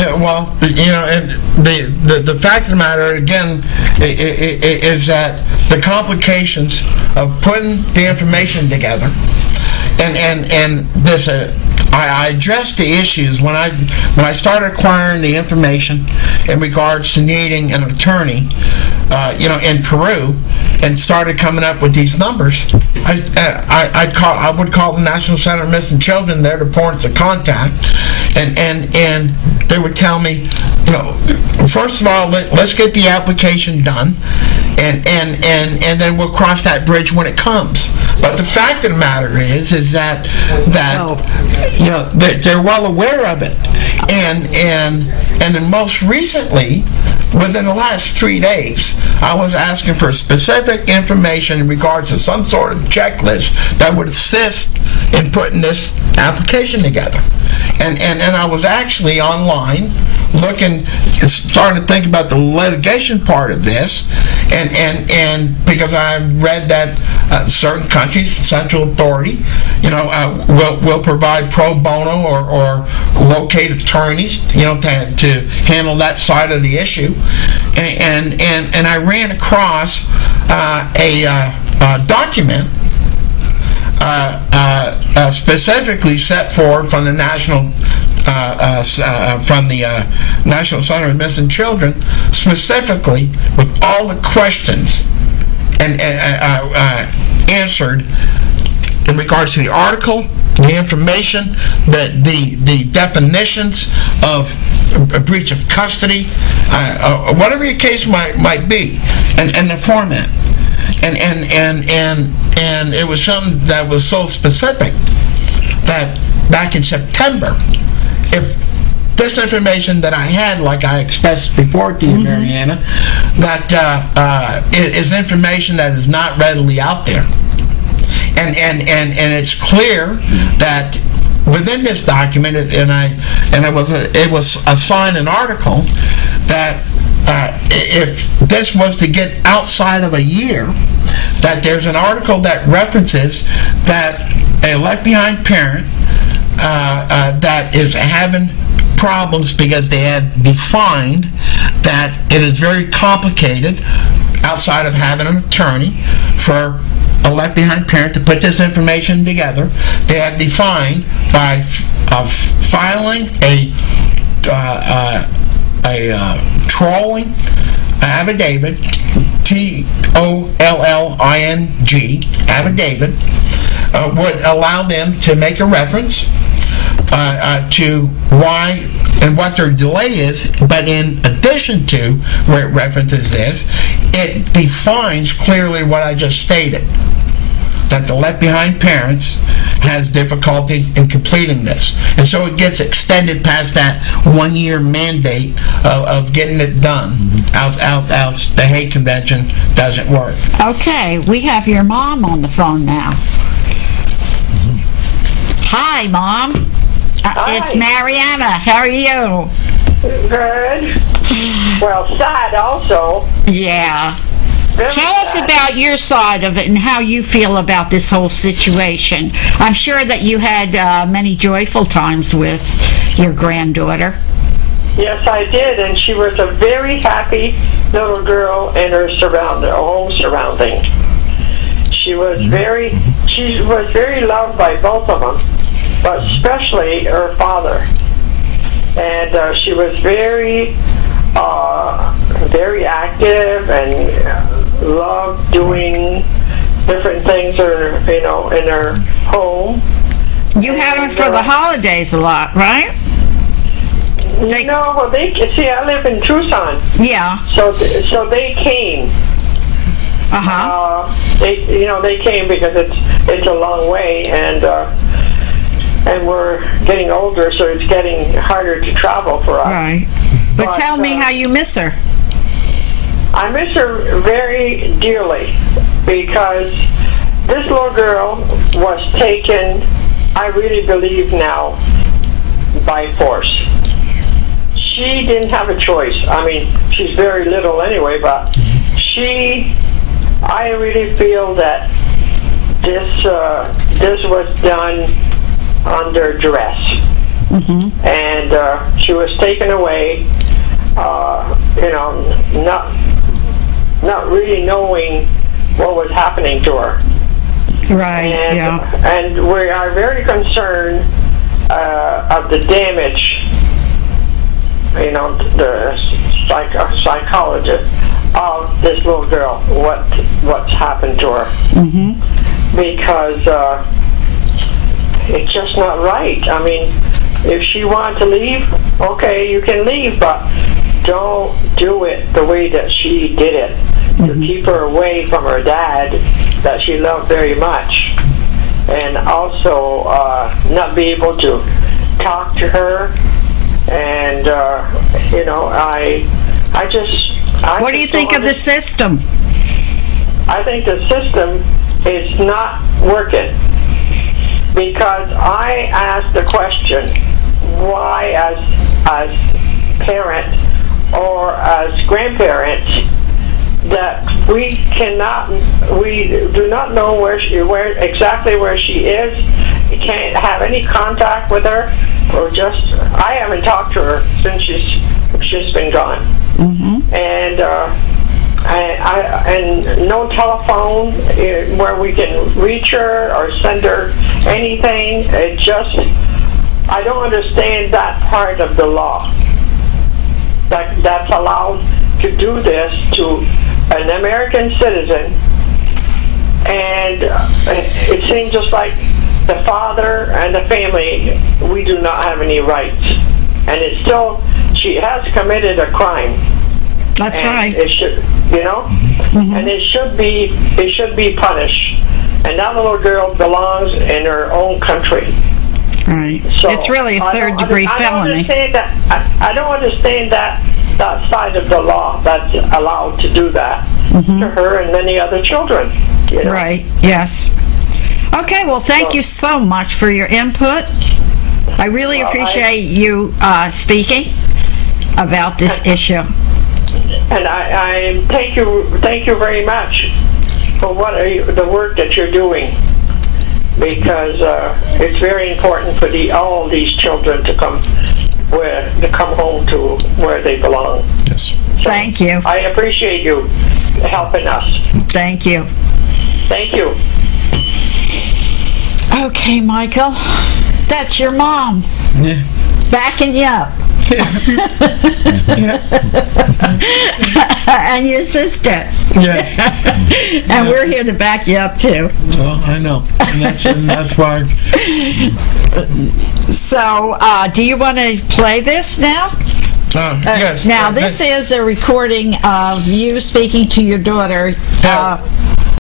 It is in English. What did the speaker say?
Yeah, well, and the fact of the matter, again, is that the complications of putting the information together, and this, I addressed the issues when I started acquiring the information in regards to needing an attorney, in Peru, and started coming up with these numbers. I would call the National Center of Missing Children. They're the points of contact, and they would tell me, first of all, let's get the application done, and then we'll cross that bridge when it comes. But the fact of the matter is that they're well aware of it, and then most recently, within the last 3 days, I was asking for specific information in regards to some sort of checklist that would assist in putting this application together. And I was actually online looking, starting to think about the litigation part of this, and because I've read that certain countries, central authority, will provide pro bono or locate attorneys, to handle that side of the issue, and I ran across a document specifically set forward from the National Center of Missing Children, specifically with all the questions and answered in regards to the article, the information, the definitions of a breach of custody, whatever your case might be, and the format. And it was something that was so specific that back in September, if this information that I had, like I expressed before to you, Mariana, that is information that is not readily out there, and it's clear that within this document, it was assigned an article that if this was to get outside of a year, that there's an article that references that a left-behind parent that is having problems because they have defined that it is very complicated outside of having an attorney for a left-behind parent to put this information together. They have defined by filing a trolling affidavit, TOLLING affidavit, would allow them to make a reference to why and what their delay is, but in addition to where it references this, it defines clearly what I just stated, that the left-behind parents has difficulty in completing this. And so it gets extended past that 1-year mandate of getting it done. Else the Hague Convention doesn't work. Okay, we have your mom on the phone now. Hi, Mom. Hi. It's Mariana. How are you? Good. Well, sad also. Yeah. Very Tell us sad. about your side of it and how you feel about this whole situation. I'm sure that you had many joyful times with your granddaughter. Yes, I did, and she was a very happy little girl in her home surrounding. She was very loved by both of them, but especially her father. And she was very active and loved doing different things, in her home. You had them for the holidays a lot, right? No, well, I live in Tucson. Yeah. So they came. They came because it's a long way, and we're getting older, so it's getting harder to travel for us. Right. But tell me how you miss her. I miss her very dearly because this little girl was taken, I really believe now, by force. She didn't have a choice. I mean, she's very little anyway, but I really feel that this was done under duress. and she was taken away. Not really knowing what was happening to her. Right. And we are very concerned of the damage. The psychologist of this little girl, what's happened to her, because it's just not right. I mean, if she wanted to leave, okay, you can leave, but don't do it the way that she did it, to keep her away from her dad that she loved very much, and also not be able to talk to her. And what do you think of the system? I think the system is not working, because I asked the question, why as parent or as grandparents, that we do not know exactly where she is. We can't have any contact with her, or I haven't talked to her since she's been gone, and no telephone where we can reach her or send her anything. I don't understand that part of the law that's allowed to do this to an American citizen, and it seems just like the father and the family, we do not have any rights, and she has committed a crime. That's right. It should, and it should be punished. And that little girl belongs in her own country. Right. So it's really a third-degree felony. I don't understand that side of the law that's allowed to do that to her and many other children. Right. Yes. Okay. Well, thank you so much for your input. I really appreciate you speaking about this issue. And I thank you very much for the work that you're doing, because it's very important for all these children to come home to where they belong. Yes. So thank you. I appreciate you helping us. Thank you. Thank you. Okay, Michael, that's your mom. Yeah. Backing you up. And your sister. Yes. And we're here to back you up too. Well, I know. And that's why. So, do you want to play this now? Yes. Now, this is a recording of you speaking to your daughter